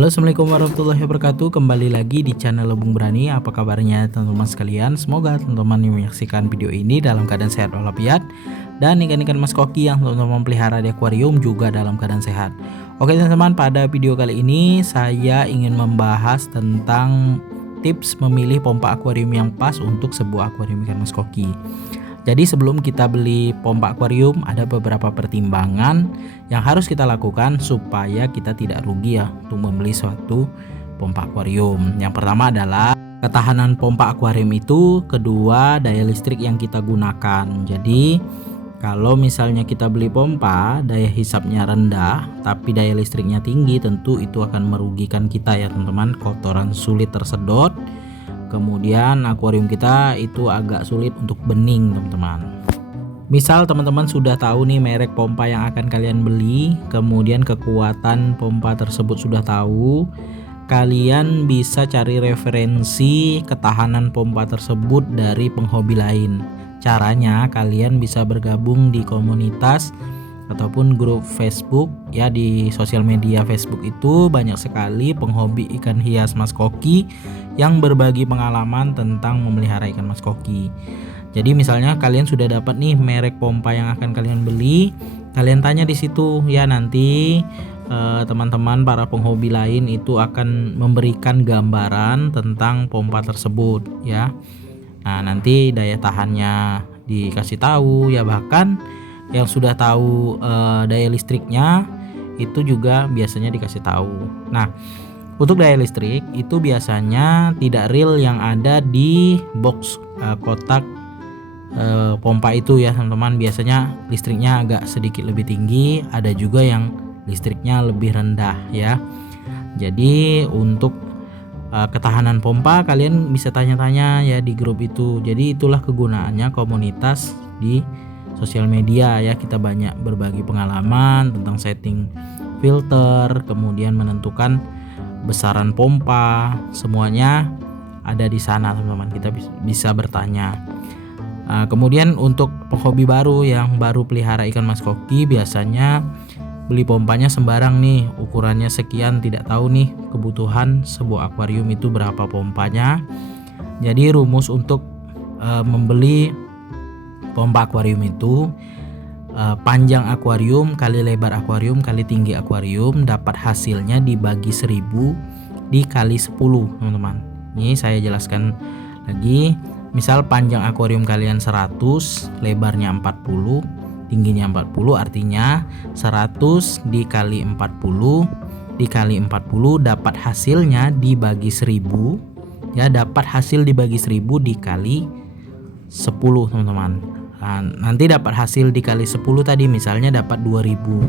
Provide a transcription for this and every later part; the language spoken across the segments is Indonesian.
Halo, assalamualaikum warahmatullahi wabarakatuh. Kembali lagi di channel Lebung Berani. Apa kabarnya teman-teman sekalian? Semoga teman-teman yang menyaksikan video ini dalam keadaan sehat walafiat, dan ikan-ikan mas koki yang teman-teman pelihara di akuarium juga dalam keadaan sehat. Oke teman-teman, pada video kali ini saya ingin membahas tentang tips memilih pompa akuarium yang pas untuk sebuah akuarium ikan mas koki. Jadi sebelum kita beli pompa akuarium, ada beberapa pertimbangan yang harus kita lakukan supaya kita tidak rugi ya untuk membeli suatu pompa akuarium. Yang pertama adalah ketahanan pompa akuarium itu, kedua daya listrik yang kita gunakan. Jadi kalau misalnya kita beli pompa daya hisapnya rendah tapi daya listriknya tinggi, tentu itu akan merugikan kita ya teman-teman. Kotoran sulit tersedot, kemudian akuarium kita itu agak sulit untuk bening teman-teman. Misal teman-teman sudah tahu nih merek pompa yang akan kalian beli, kemudian kekuatan pompa tersebut sudah tahu, kalian bisa cari referensi ketahanan pompa tersebut dari penghobi lain. Caranya kalian bisa bergabung di komunitas ataupun grup Facebook ya. Di sosial media Facebook itu banyak sekali penghobi ikan hias mas koki yang berbagi pengalaman tentang memelihara ikan mas koki. Jadi misalnya kalian sudah dapat nih merek pompa yang akan kalian beli, kalian tanya di situ ya. Nanti teman-teman para penghobi lain itu akan memberikan gambaran tentang pompa tersebut ya. Nah nanti daya tahannya dikasih tahu ya, bahkan yang sudah tahu daya listriknya itu juga biasanya dikasih tahu. Nah untuk daya listrik itu biasanya tidak real yang ada di box kotak pompa itu ya teman-teman. Biasanya listriknya agak sedikit lebih tinggi, ada juga yang listriknya lebih rendah ya. Jadi untuk ketahanan pompa kalian bisa tanya-tanya ya di grup itu. Jadi itulah kegunaannya komunitas di sosial media ya. Kita banyak berbagi pengalaman tentang setting filter, kemudian menentukan besaran pompa, semuanya ada di sana teman-teman. Kita bisa bertanya. Kemudian untuk penghobi baru yang baru pelihara ikan mas koki, biasanya beli pompanya sembarang nih, ukurannya sekian, tidak tahu nih kebutuhan sebuah akuarium itu berapa pompanya. Jadi rumus untuk membeli pompa akuarium itu panjang akuarium kali lebar akuarium kali tinggi akuarium, dapat hasilnya dibagi 1000 dikali 10 teman-teman. Ini saya jelaskan lagi. Misal panjang akuarium kalian 100, lebarnya 40, tingginya 40, artinya 100 dikali 40 dikali 40 dapat hasilnya dibagi 1000 ya, dapat hasil dibagi 1000 dikali 10 teman-teman. Nah, nanti dapat hasil dikali 10 tadi misalnya dapat 2000,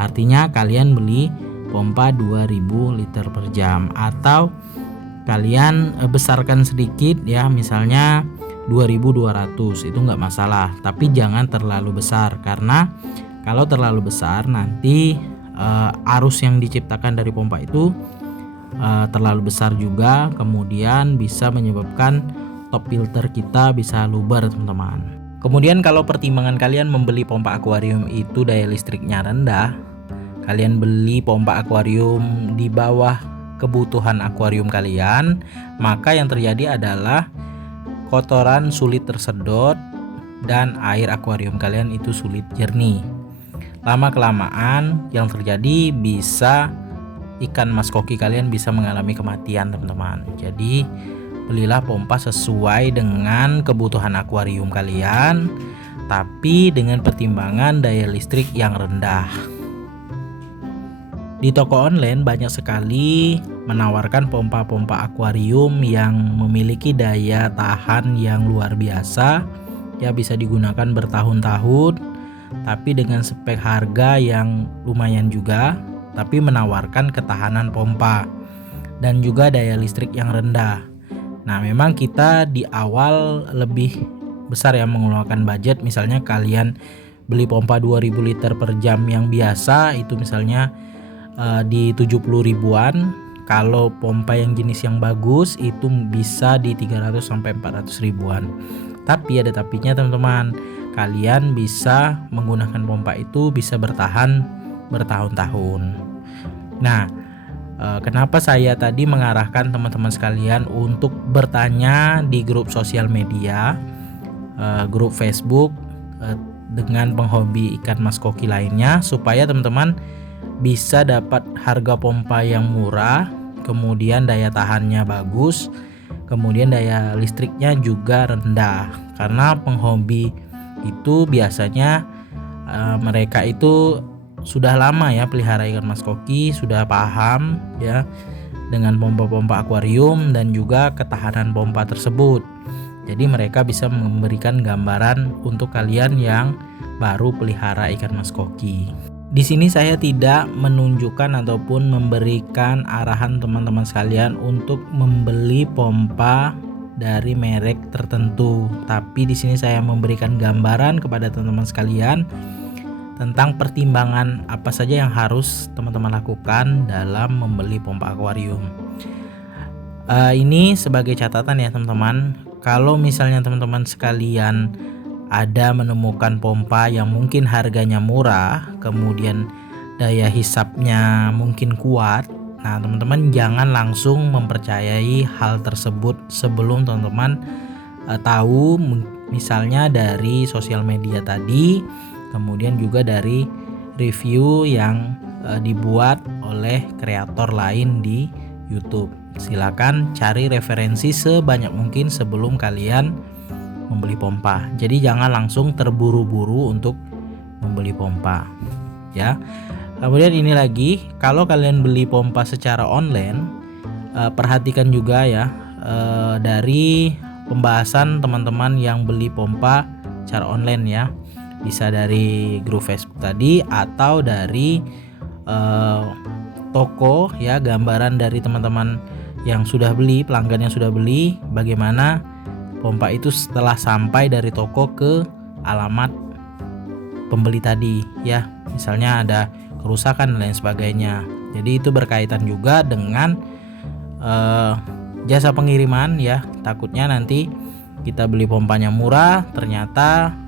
artinya kalian beli pompa 2000 liter per jam, atau kalian besarkan sedikit ya, misalnya 2200, itu nggak masalah, tapi jangan terlalu besar, karena kalau terlalu besar nanti arus yang diciptakan dari pompa itu terlalu besar juga, kemudian bisa menyebabkan top filter kita bisa luber teman-teman. Kemudian kalau pertimbangan kalian membeli pompa akuarium itu daya listriknya rendah, kalian beli pompa akuarium di bawah kebutuhan akuarium kalian, maka yang terjadi adalah kotoran sulit tersedot dan air akuarium kalian itu sulit jernih. Lama kelamaan yang terjadi bisa ikan mas koki kalian bisa mengalami kematian teman-teman. Jadi belilah pompa sesuai dengan kebutuhan akuarium kalian, tapi dengan pertimbangan daya listrik yang rendah. Di toko online banyak sekali menawarkan pompa-pompa akuarium yang memiliki daya tahan yang luar biasa ya, bisa digunakan bertahun-tahun, tapi dengan spek harga yang lumayan juga, tapi menawarkan ketahanan pompa dan juga daya listrik yang rendah. Nah memang kita di awal lebih besar ya mengeluarkan budget. Misalnya kalian beli pompa 2000 liter per jam yang biasa itu misalnya di 70 ribuan. Kalau pompa yang jenis yang bagus itu bisa di 300 sampai 400 ribuan. Tapi ada tapinya teman-teman, kalian bisa menggunakan pompa itu bisa bertahan bertahun-tahun. Nah Kenapa saya tadi mengarahkan teman-teman sekalian untuk bertanya di grup sosial media, grup Facebook dengan penghobi ikan mas koki lainnya, supaya teman-teman bisa dapat harga pompa yang murah, kemudian daya tahannya bagus, kemudian daya listriknya juga rendah. Karena penghobi itu biasanya mereka itu sudah lama ya pelihara ikan mas koki, sudah paham ya dengan pompa-pompa akuarium dan juga ketahanan pompa tersebut. Jadi mereka bisa memberikan gambaran untuk kalian yang baru pelihara ikan mas koki. Di sini saya tidak menunjukkan ataupun memberikan arahan teman-teman sekalian untuk membeli pompa dari merek tertentu, tapi di sini saya memberikan gambaran kepada teman-teman sekalian tentang pertimbangan apa saja yang harus teman-teman lakukan dalam membeli pompa akuarium. Ini sebagai catatan ya teman-teman, kalau misalnya teman-teman sekalian ada menemukan pompa yang mungkin harganya murah, kemudian daya hisapnya mungkin kuat, nah teman-teman jangan langsung mempercayai hal tersebut sebelum teman-teman tahu misalnya dari sosial media tadi, kemudian juga dari review yang dibuat oleh kreator lain di YouTube. Silakan cari referensi sebanyak mungkin sebelum kalian membeli pompa. Jadi jangan langsung terburu-buru untuk membeli pompa ya. Kemudian ini lagi, kalau kalian beli pompa secara online, perhatikan juga ya dari pembahasan teman-teman yang beli pompa secara online ya. Bisa dari grup Facebook tadi atau dari toko ya, gambaran dari teman-teman yang sudah beli, pelanggan yang sudah beli, bagaimana pompa itu setelah sampai dari toko ke alamat pembeli tadi ya. Misalnya ada kerusakan dan lain sebagainya. Jadi itu berkaitan juga dengan jasa pengiriman ya. Takutnya nanti kita beli pompanya murah, ternyata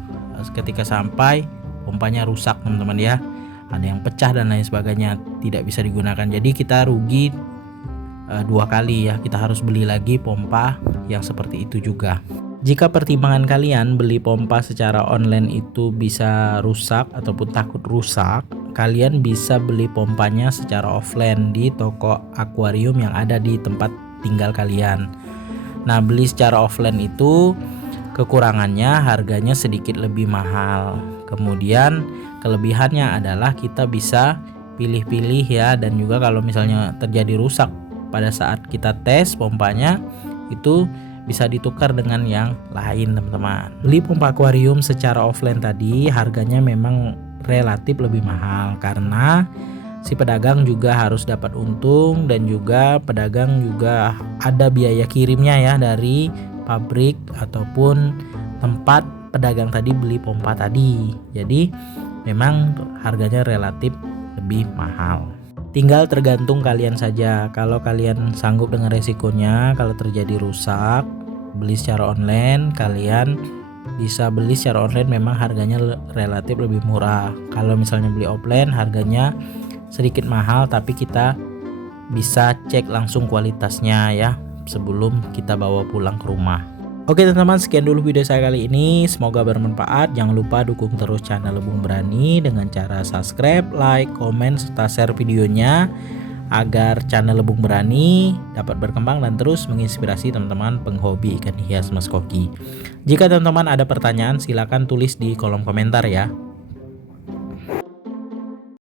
ketika sampai pompanya rusak teman-teman ya, ada yang pecah dan lain sebagainya, tidak bisa digunakan. Jadi kita rugi dua kali ya, kita harus beli lagi pompa yang seperti itu juga. Jika pertimbangan kalian beli pompa secara online itu bisa rusak ataupun takut rusak, kalian bisa beli pompanya secara offline di toko akuarium yang ada di tempat tinggal kalian. Nah, beli secara offline itu kekurangannya harganya sedikit lebih mahal. Kemudian kelebihannya adalah kita bisa pilih-pilih ya, dan juga kalau misalnya terjadi rusak pada saat kita tes pompanya, itu bisa ditukar dengan yang lain teman-teman. Beli pompa akuarium secara offline tadi harganya memang relatif lebih mahal karena si pedagang juga harus dapat untung, dan juga pedagang juga ada biaya kirimnya ya dari pabrik ataupun tempat pedagang tadi beli pompa tadi. Jadi memang harganya relatif lebih mahal. Tinggal tergantung kalian saja. Kalau kalian sanggup dengan resikonya, kalau terjadi rusak, beli secara online, kalian bisa beli secara online, memang harganya relatif lebih murah. Kalau misalnya beli offline harganya sedikit mahal, tapi kita bisa cek langsung kualitasnya ya sebelum kita bawa pulang ke rumah. Oke teman-teman, sekian dulu video saya kali ini, semoga bermanfaat. Jangan lupa dukung terus channel Lebung Berani dengan cara subscribe, like, komen, serta share videonya agar channel Lebung Berani dapat berkembang dan terus menginspirasi teman-teman penghobi ikan hias mas koki. Jika teman-teman ada pertanyaan, silakan tulis di kolom komentar ya.